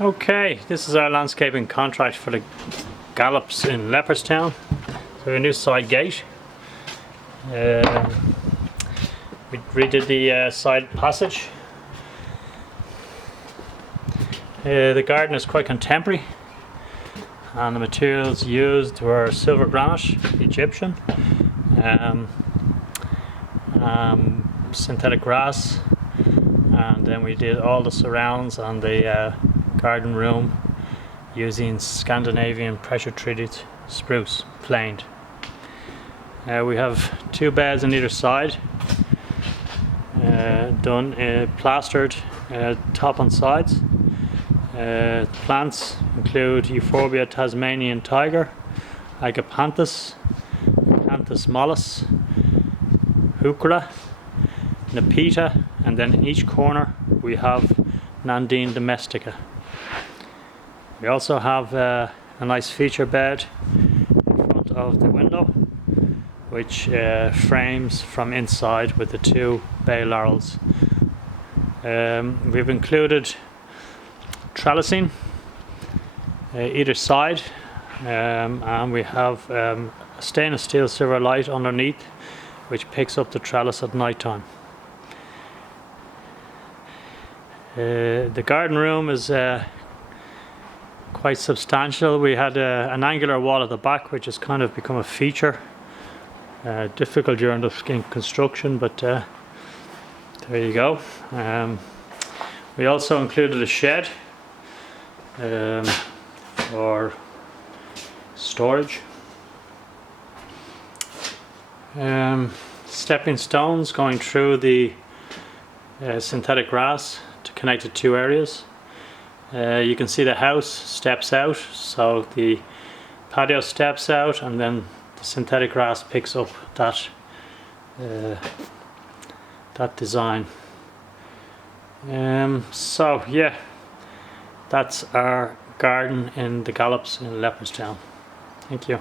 Okay, this is our landscaping contract for the Gallops in Leopardstown. So a new side gate. We redid the side passage. The garden is quite contemporary, and the materials used were silver granite, Egyptian, synthetic grass, and then we did all the surrounds on the garden room using Scandinavian pressure treated spruce, planed. We have 2 beds on either side, done plastered top and sides. Plants include Euphorbia Tasmanian tiger, Agapanthus, Acanthus mollis, Heuchera, Nepeta, and then in each corner we have Nandine domestica. We also have a nice feature bed in front of the window, which frames from inside with the 2 bay laurels. We've included trellising either side, and we have a stainless steel silver light underneath which picks up the trellis at night time. The garden room is quite substantial. We had an angular wall at the back which has kind of become a feature. Difficult during the construction, but there you go. We also included a shed for storage. Stepping stones going through the synthetic grass to connect the 2 areas. You can see the house steps out, so the patio steps out, and then the synthetic grass picks up that design. So yeah, that's our garden in the Gallops in Leopardstown. Thank you.